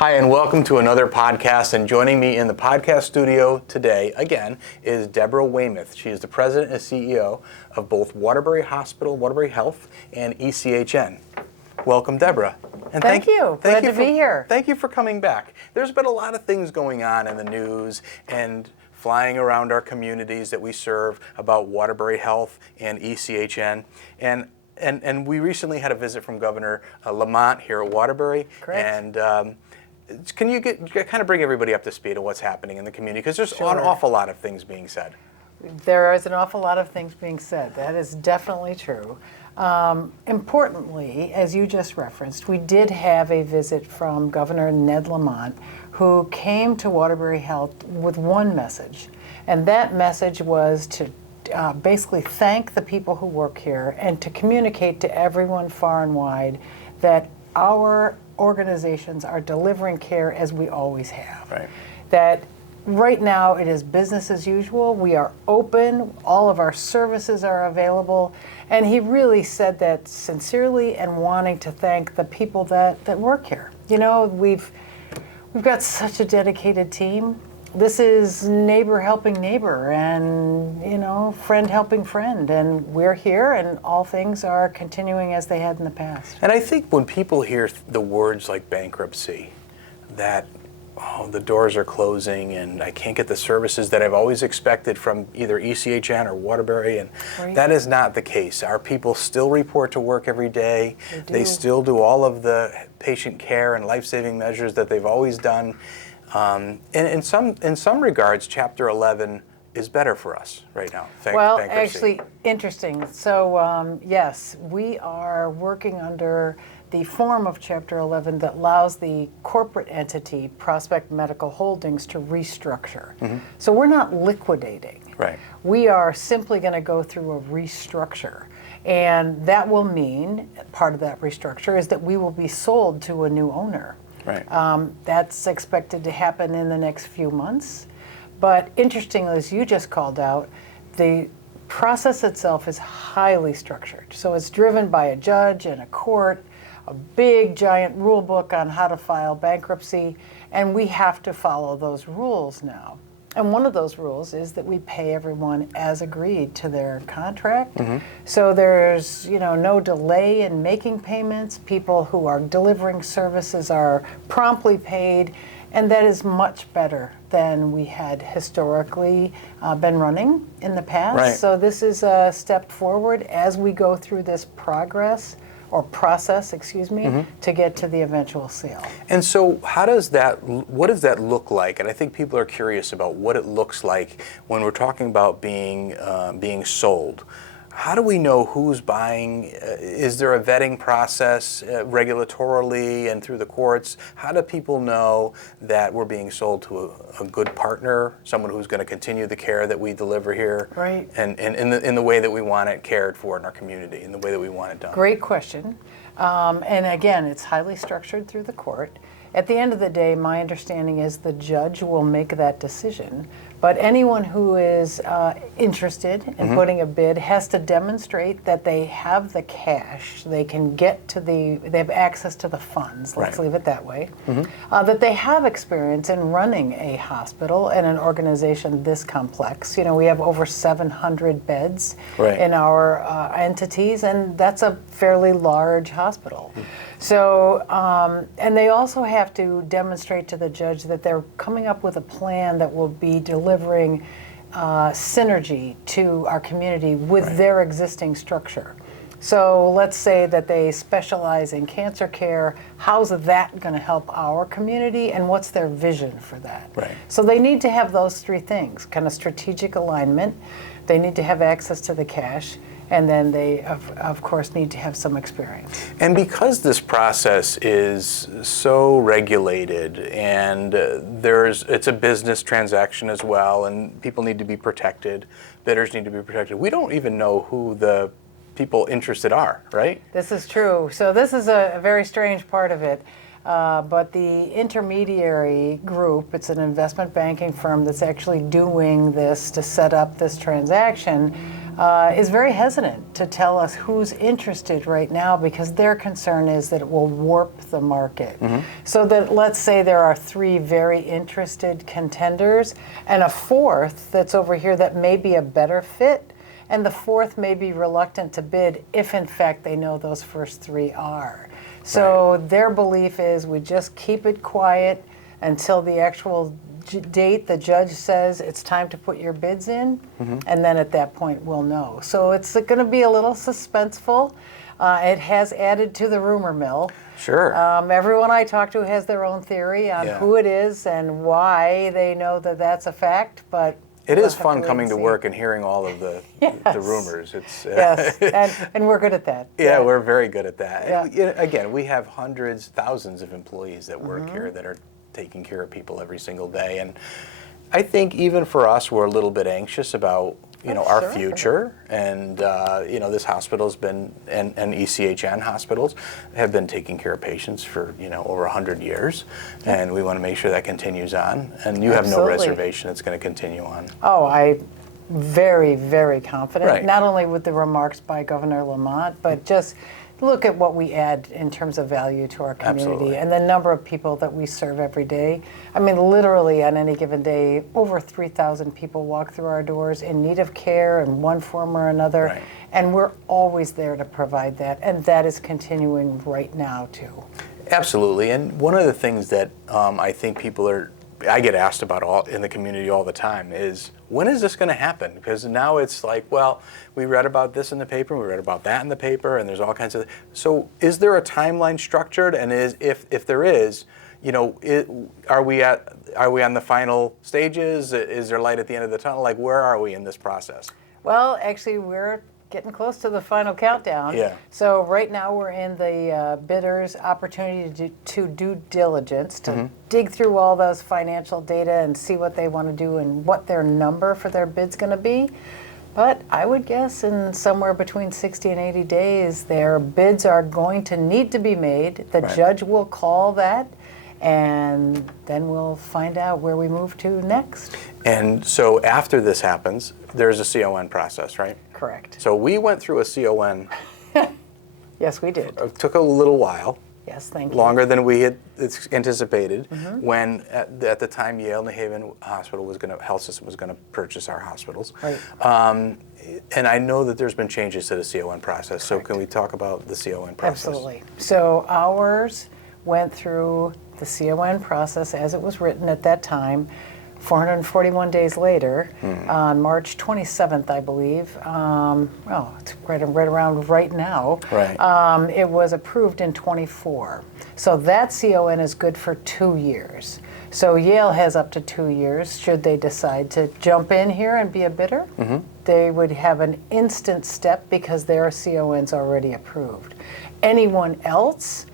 Hi, and welcome to another podcast. And joining me in the podcast studio today, again, is Deborah Weymouth. She is the president and CEO of both Waterbury Hospital, Waterbury Health, and ECHN. Welcome, Deborah. And thank you. Glad to be here. Thank you for coming back. There's been a lot of things going on in the news and flying around our communities that we serve about Waterbury Health and ECHN. And we recently had a visit from Governor Lamont here at Waterbury. Correct. And can you kind of bring everybody up to speed on what's happening in the community? Because there's an awful lot of things being said. There is an awful lot of things being said. That is definitely true. Importantly, as you just referenced, we did have a visit from Governor Ned Lamont, who came to Waterbury Health with one message. And that message was to basically thank the people who work here and to communicate to everyone far and wide that our organizations are delivering care as we always have. Right. That right now it is business as usual. We are open. All of our services are available. And he really said that sincerely and wanting to thank the people that work here. You know, we've got such a dedicated team. This is neighbor helping neighbor and, you know, friend helping friend. And we're here and all things are continuing as they had in the past. And I think when people hear the words like bankruptcy, that, the doors are closing and I can't get the services that I've always expected from either ECHN or Waterbury, and Right. That is not the case. Our people still report to work every day. They do. Still do all of the patient care and life-saving measures that they've always done. And in some regards, Chapter 11 is better for us right now. Well, Bankruptcy. actually, interesting. So, yes, we are working under the form of Chapter 11 that allows the corporate entity, Prospect Medical Holdings, to restructure. Mm-hmm. So we're not liquidating. Right. We are simply going to go through a restructure. And that will mean, part of that restructure is that we will be sold to a new owner. Right. That's expected to happen in the next few months. But interestingly, as you just called out, the process itself is highly structured. So it's driven by a judge and a court, a big giant rule book on how to file bankruptcy, and we have to follow those rules now. And one of those rules is that we pay everyone as agreed to their contract. Mm-hmm. So there's, no delay in making payments. People who are delivering services are promptly paid, and that is much better than we had historically been running in the past. Right. So this is a step forward as we go through this process, mm-hmm. to get to the eventual sale. And so what does that look like? And I think people are curious about what it looks like when we're talking about being sold. How do we know who's buying? Is there a vetting process regulatorily and through the courts? How do people know that we're being sold to a good partner, someone who's going to continue the care that we deliver here, Right. and in the way that we want it cared for in our community, in the way that we want it done? Great question. And again, it's highly structured through the court. At the end of the day, my understanding is the judge will make that decision. But anyone who is interested in mm-hmm. putting a bid has to demonstrate that they have the cash, they have access to the funds, let's Right. leave it that way, mm-hmm. That they have experience in running a hospital and an organization this complex. We have over 700 beds Right. in our entities, and that's a fairly large hospital. Mm-hmm. So, and they also have to demonstrate to the judge that they're coming up with a plan that will be delivering synergy to our community with Right. their existing structure. So let's say that they specialize in cancer care. How's that going to help our community, and what's their vision for that? Right. So they need to have those three things, kind of strategic alignment. They need to have access to the cash. And then they, of course, need to have some experience. And because this process is so regulated and it's a business transaction as well, and people need to be protected, bidders need to be protected, we don't even know who the people interested are, right? This is true. So this is a very strange part of it. But the intermediary group, it's an investment banking firm that's actually doing this to set up this transaction, is very hesitant to tell us who's interested right now because their concern is that it will warp the market. So that let's say there are 3 very interested contenders and a 4th that's over here that may be a better fit, and the 4th may be reluctant to bid if in fact they know those first 3 are. So their belief is we just keep it quiet until the actual date the judge says it's time to put your bids in, and then at that point we'll know. So it's going to be a little suspenseful. It has added to the rumor mill. Sure. Everyone I talk to has their own theory on who it is and why they know that that's a fact, but it is fun coming to work and hearing all of the rumors. It's yes, and we're good at that. Yeah, we're very good at that. And, again, we have hundreds, thousands of employees that work here that are taking care of people every single day, and I think even for us, we're a little bit anxious about our future, and this hospital's been and ECHN hospitals have been taking care of patients for over 100 years, and we want to make sure that continues on. And you have no reservation it's going to continue on. Oh, I very, very confident. Right. Not only with the remarks by Governor Lamont, but just look at what we add in terms of value to our community and the number of people that we serve every day. I mean, literally on any given day, over 3,000 people walk through our doors in need of care in one form or another, and we're always there to provide that, and that is continuing right now too. Absolutely, and one of the things that I think I get asked about in the community all the time is, when is this going to happen? Because now it's like, well, we read about this in the paper, we read about that in the paper, and there's all kinds of. So, is there a timeline structured? And if there is, are we on the final stages? Is there light at the end of the tunnel? Like, where are we in this process? Well, actually, we're getting close to the final countdown. Yeah. So right now we're in the bidder's opportunity to due diligence, to dig through all those financial data and see what they want to do and what their number for their bid's going to be. But I would guess in somewhere between 60 and 80 days, their bids are going to need to be made. The judge will call that, and then we'll find out where we move to next. And so after this happens, there's a CON process, right? Correct. So we went through a CON. Yes, we did. It took a little while. Yes, thank you. Longer than we had anticipated. When at the time Yale New Haven Health System was going to purchase our hospitals. Right. And I know that there's been changes to the CON process. So can we talk about the CON process? Absolutely. So ours went through the CON process as it was written at that time. 441 days later, on March 27th, I believe, it's right around right now, it was approved in 24. So that CON is good for 2 years. So Yale has up to 2 years should they decide to jump in here and be a bidder. They would have an instant step because their CON's already approved. Anyone else,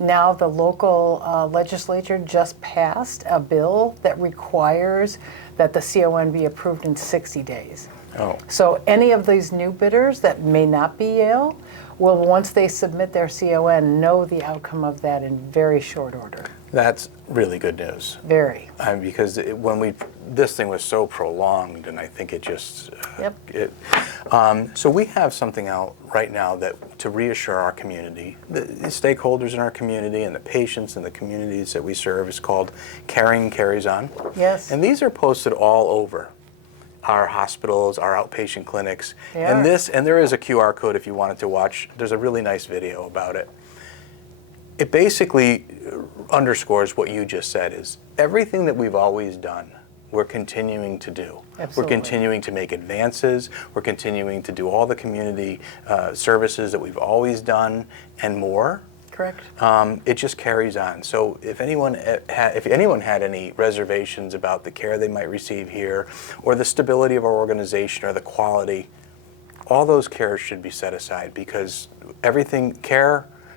now the local legislature just passed a bill that requires that the CON be approved in 60 days. Oh. So any of these new bidders that may not be Yale will, once they submit their CON, know the outcome of that in very short order. That's really good news. Very. Because this thing was so prolonged, and I think it just. So we have something out right now to reassure our community, the stakeholders in our community, and the patients and the communities that we serve. Is called Caring Carries On. Yes. And these are posted all over our hospitals, our outpatient clinics, and there is a QR code if you wanted to watch. There's a really nice video about it. It basically underscores what you just said, is everything that we've always done, we're continuing to do. Absolutely. We're continuing to make advances. We're continuing to do all the community services that we've always done and more. Correct. It just carries on. So if anyone had any reservations about the care they might receive here, or the stability of our organization, or the quality, all those cares should be set aside, because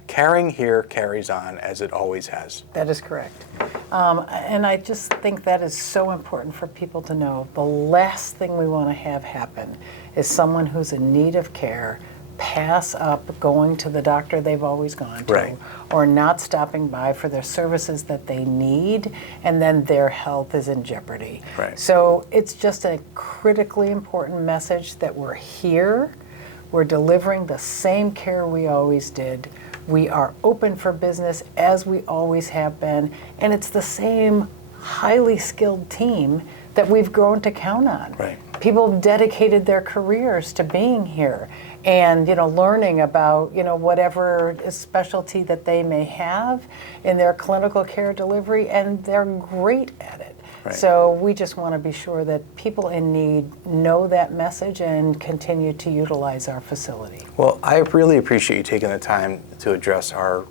caring here carries on as it always has. That is correct. And I just think that is so important for people to know. The last thing we want to have happen is someone who's in need of care pass up going to the doctor they've always gone to, Right. or not stopping by for their services that they need, and then their health is in jeopardy. Right. So it's just a critically important message that we're here, we're delivering the same care we always did, we are open for business as we always have been, and it's the same highly skilled team that we've grown to count on. Right. People have dedicated their careers to being here and learning about whatever specialty that they may have in their clinical care delivery, and they're great at it. Right. So we just want to be sure that people in need know that message and continue to utilize our facility. Well, I really appreciate you taking the time to address our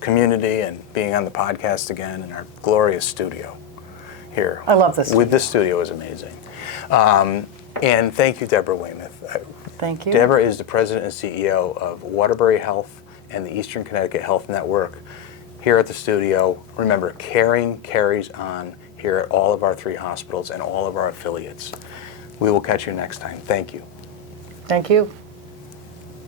community and being on the podcast again in our glorious studio here. I love this. This studio is amazing. And thank you, Deborah Weymouth. Thank you. Deborah is the president and CEO of Waterbury Health and the Eastern Connecticut Health Network here at the studio. Remember, caring carries on here at all of our 3 hospitals and all of our affiliates. We will catch you next time. Thank you. Thank you.